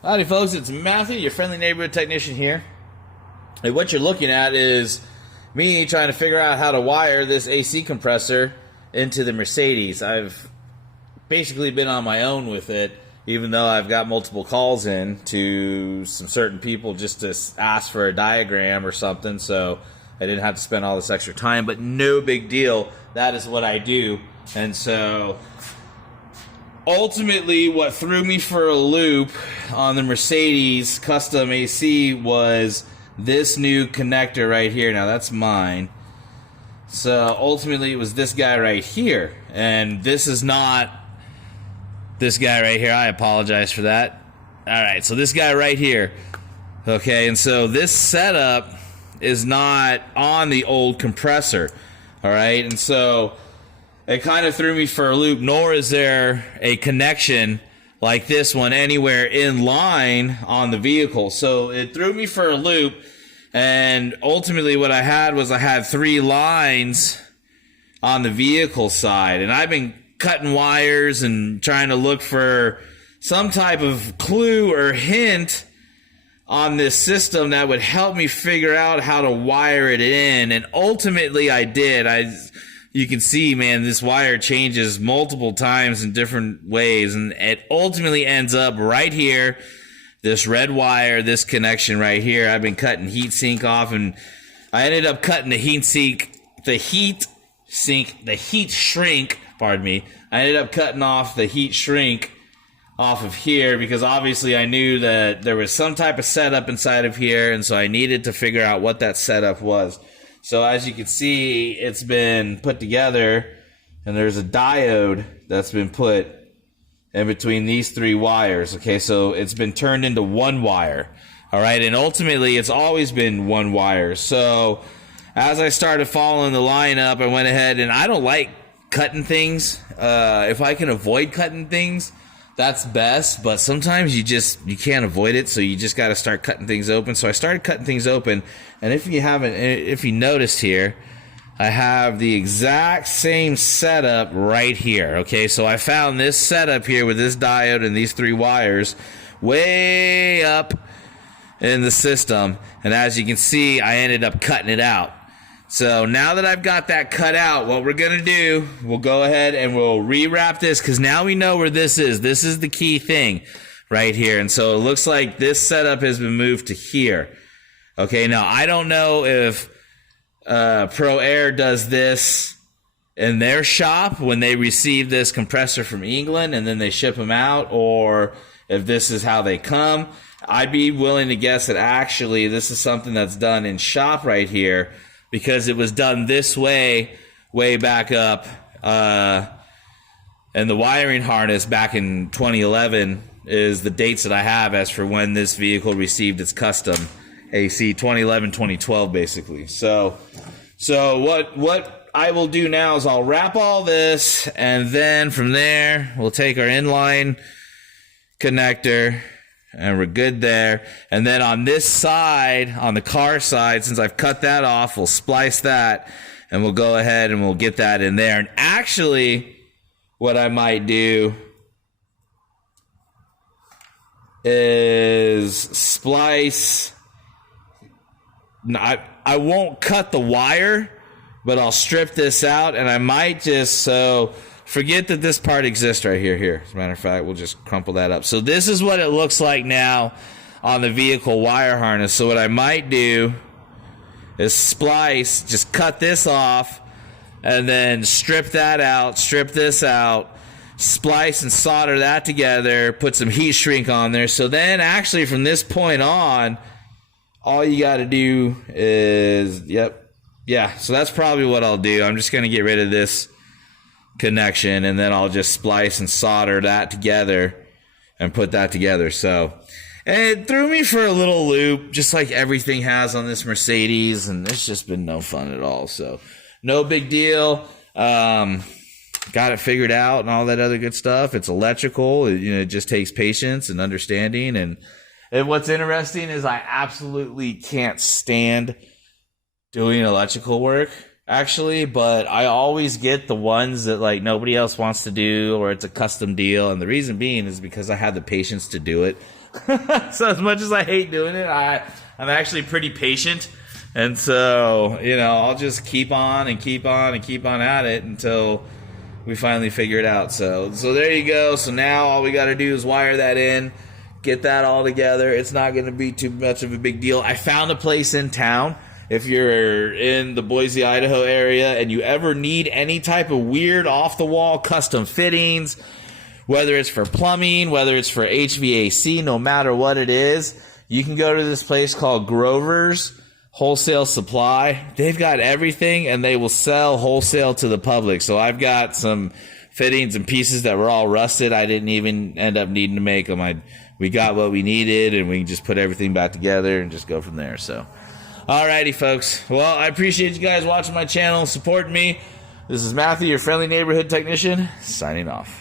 Howdy folks, it's Matthew, your friendly neighborhood technician here. And what you're looking at is me trying to figure out how to wire this AC compressor into the Mercedes. I've basically been on my own with it, even though I've got multiple calls in to some certain people just to ask for a diagram or something, so I didn't have to spend all this extra time, but no big deal. That is what I do. And so ultimately, what threw me for a loop on the Mercedes custom AC was this new connector right here. Now, that's mine. So, ultimately, it was this guy right here. And this is not this guy right here. I apologize for that. Alright, so this guy right here. Okay, and so this setup is not on the old compressor. Alright, and so it kind of threw me for a loop, nor is there a connection like this one anywhere in line on the vehicle. So it threw me for a loop, and ultimately what I had 3 lines on the vehicle side, and I've been cutting wires and trying to look for some type of clue or hint on this system that would help me figure out how to wire it in, and ultimately I did. You can see, man, this wire changes multiple times in different ways, and it ultimately ends up right here, this red wire, this connection right here. I've been cutting heat sink off, and I ended up cutting the heat shrink, pardon me. I ended up cutting off the heat shrink off of here because obviously I knew that there was some type of setup inside of here, and so I needed to figure out what that setup was. So as you can see, it's been put together, and there's a diode that's been put in between these 3 wires. Okay, so it's been turned into 1 wire. All right, and ultimately it's always been 1 wire. So as I started following the lineup, I went ahead, and I don't like cutting things. If I can avoid cutting things, that's best, but sometimes you can't avoid it, so you just got to start cutting things open. So I started cutting things open, and if you noticed here, I have the exact same setup right here. Okay, so I found this setup here with this diode and these 3 wires way up in the system, and as you can see, I ended up cutting it out. So now that I've got that cut out, what we're going to do, we'll go ahead and we'll rewrap this, because now we know where this is. This is the key thing right here. And so it looks like this setup has been moved to here. Okay, now I don't know if Pro Air does this in their shop when they receive this compressor from England and then they ship them out, or if this is how they come. I'd be willing to guess that actually this is something that's done in shop right here, because it was done this way back up, and the wiring harness back in 2011 is the dates that I have as for when this vehicle received its custom AC, 2011, 2012, basically. So what I will do now is I'll wrap all this, and then from there we'll take our inline connector, and we're good there. And then on this side, on the car side, since I've cut that off, we'll splice that, and we'll go ahead and we'll get that in there. And actually, what I might do is splice. I won't cut the wire, but I'll strip this out, and I might just, so forget that this part exists right here. As a matter of fact, we'll just crumple that up. So this is what it looks like now on the vehicle wire harness. So what I might do is splice, just cut this off, and then strip that out, strip this out, splice and solder that together, put some heat shrink on there. So then actually from this point on, all you got to do is, so that's probably what I'll do. I'm just going to get rid of this connection, and then I'll just splice and solder that together and put that together. So, and it threw me for a little loop, just like everything has on this Mercedes, and it's just been no fun at all. So no big deal. Got it figured out and all that other good stuff. It's electrical. It just takes patience and understanding. And what's interesting is I absolutely can't stand doing electrical work, actually, but I always get the ones that like nobody else wants to do, or it's a custom deal. And the reason being is because I have the patience to do it. So as much as I hate doing it, I'm actually pretty patient. And so, you know, I'll just keep on and keep on and keep on at it until we finally figure it out. So there you go. So now all we got to do is wire that in, get that all together. It's not going to be too much of a big deal. I found a place in town. If you're in the Boise, Idaho area and you ever need any type of weird off-the-wall custom fittings, whether it's for plumbing, whether it's for HVAC, no matter what it is, you can go to this place called Grover's Wholesale Supply. They've got everything, and they will sell wholesale to the public. So I've got some fittings and pieces that were all rusted. I didn't even end up needing to make them. We got what we needed, and we can just put everything back together and just go from there. So, alrighty, folks. Well, I appreciate you guys watching my channel, supporting me. This is Matthew, your friendly neighborhood technician, signing off.